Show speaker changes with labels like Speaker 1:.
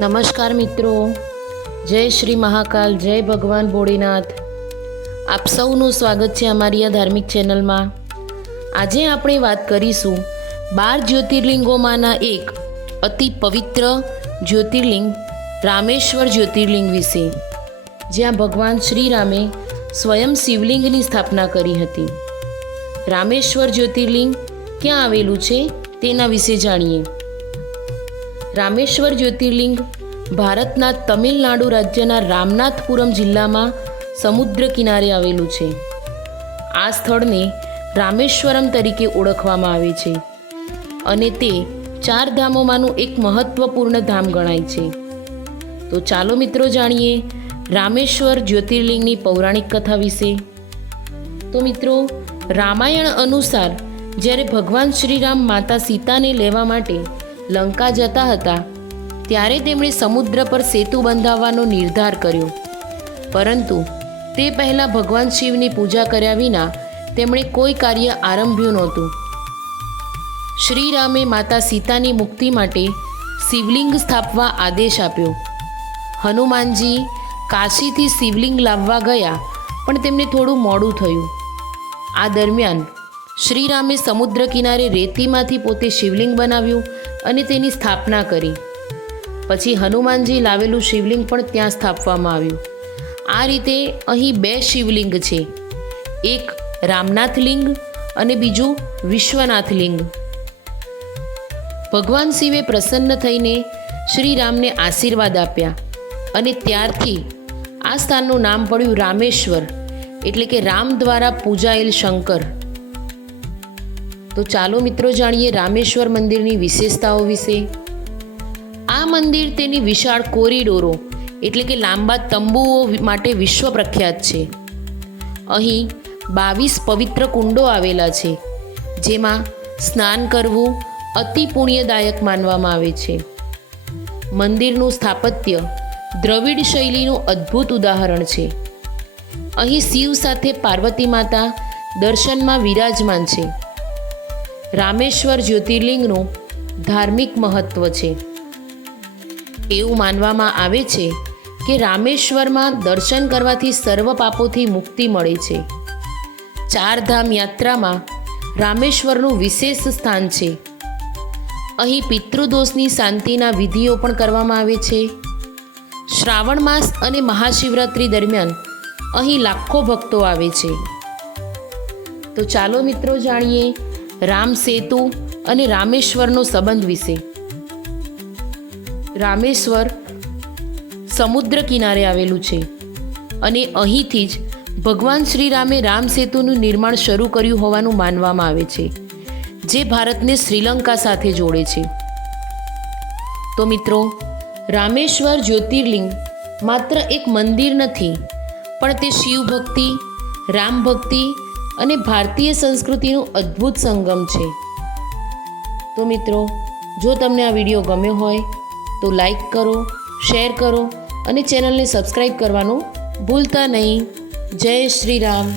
Speaker 1: નમસ્કાર મિત્રો. જય શ્રી મહાકાલ, જય ભગવાન ભોળીનાથ. આપ સૌનું સ્વાગત છે અમારી આ ધાર્મિક ચેનલમાં. આજે આપણે વાત કરીશું બાર જ્યોતિર્લિંગોમાંના એક અતિ પવિત્ર જ્યોતિર્લિંગ, રામેશ્વર જ્યોતિર્લિંગ વિશે, જ્યાં ભગવાન શ્રીરામે સ્વયં શિવલિંગની સ્થાપના કરી હતી. રામેશ્વર જ્યોતિર્લિંગ ક્યાં આવેલું છે તેના વિશે જાણીએ. રામેશ્વર જ્યોતિર્લિંગ ભારતના તમિલનાડુ રાજ્યના રામનાથપુરમ જિલ્લામાં સમુદ્ર કિનારે આવેલું છે. આ સ્થળને રામેશ્વરમ તરીકે ઓળખવામાં આવે છે અને તે ચાર ધામોમાંનું એક મહત્વપૂર્ણ ધામ ગણાય છે. તો ચાલો મિત્રો જાણીએ રામેશ્વર જ્યોતિર્લિંગની પૌરાણિક કથા વિશે. તો મિત્રો, રામાયણ અનુસાર જ્યારે ભગવાન શ્રીરામ માતા સીતાને લેવા માટે લંકા જતા હતા. ત્યારે તેમણે સમુદ્ર પર સેતુ બંધાવવાનો નિર્ધાર કર્યો. પરંતુ તે પહેલાં ભગવાન શિવની પૂજા કર્યા વિના તેમણે કોઈ કાર્ય આરંભ્યું નહોતું. શ્રીરામે માતા સીતાની મુક્તિ માટે શિવલિંગ સ્થાપવા આદેશ આપ્યો. હનુમાનજી કાશીથી શિવલિંગ લાવવા ગયા, પણ તેમને થોડું મોડું થયું. આ દરમિયાન શ્રીરામે સમુદ્ર કિનારે રેતીમાંથી પોતે શિવલિંગ બનાવ્યું અને તેની સ્થાપના કરી. પછી હનુમાનજી લાવેલું શિવલિંગ પણ ત્યાં સ્થાપવામાં આવ્યું. આ રીતે અહીં બે શિવલિંગ છે. એક રામનાથ લિંગ અને બીજું વિશ્વનાથ લિંગ. ભગવાન શિવે પ્રસન્ન થઈને શ્રીરામને આશીર્વાદ આપ્યા અને ત્યારથી આ સ્થાનનું નામ પડ્યું રામેશ્વર, એટલે કે રામ દ્વારા પૂજાયેલ શંકર. તો ચાલો મિત્રો જાણીએ રામેશ્વર મંદિરની વિશેષતાઓ વિશે. આ મંદિર તેની વિશાળ કોરિડોરો, એટલે કે લાંબા તંબુઓ માટે વિશ્વ પ્રખ્યાત છે. અહીં બાવીસ પવિત્ર કુંડો આવેલા છે, જેમાં સ્નાન કરવું અતિ પુણ્યદાયક માનવામાં આવે છે. મંદિરનું સ્થાપત્ય દ્રવિડ શૈલીનું અદ્ભુત ઉદાહરણ છે. અહીં શિવ સાથે પાર્વતી માતા દર્શનમાં વિરાજમાન છે. રામેશ્વર જ્યોતિર્લિંગનું ધાર્મિક મહત્વ છે. એવું માનવામાં આવે છે કે રામેશ્વરમાં દર્શન કરવાથી સર્વ પાપોથી મુક્તિ મળે છે. ચારધામ યાત્રામાં રામેશ્વરનું વિશેષ સ્થાન છે. અહીં પિતૃદોષની શાંતિના વિધિઓ પણ કરવામાં આવે છે. શ્રાવણ માસ અને મહાશિવરાત્રિ દરમિયાન અહીં લાખો ભક્તો આવે છે. તો ચાલો મિત્રો જાણીએ રામ સેતુ અને રામેશ્વરનો સંબંધ વિશે. રામેશ્વર સમુદ્ર કિનારે આવેલું છે અને અહીંથી જ ભગવાન શ્રીરામે રામ સેતુનું નિર્માણ શરૂ કર્યું હોવાનું માનવામાં આવે છે, જે ભારતને શ્રીલંકા સાથે જોડે છે. તો મિત્રો, રામેશ્વર જ્યોતિર્લિંગ માત્ર એક મંદિર નથી, પણ તે શિવ ભક્તિ રામ ભક્તિ અને ભારતીય સંસ્કૃતિનું અદ્ભુત સંગમ છે. તો મિત્રો, જો તમને આ વીડિયો ગમ્યો હોય, તો લાઈક કરો, શેર કરો અને ચેનલને સબસ્ક્રાઈબ કરવાનું ભૂલતા નહીં. જય શ્રી રામ.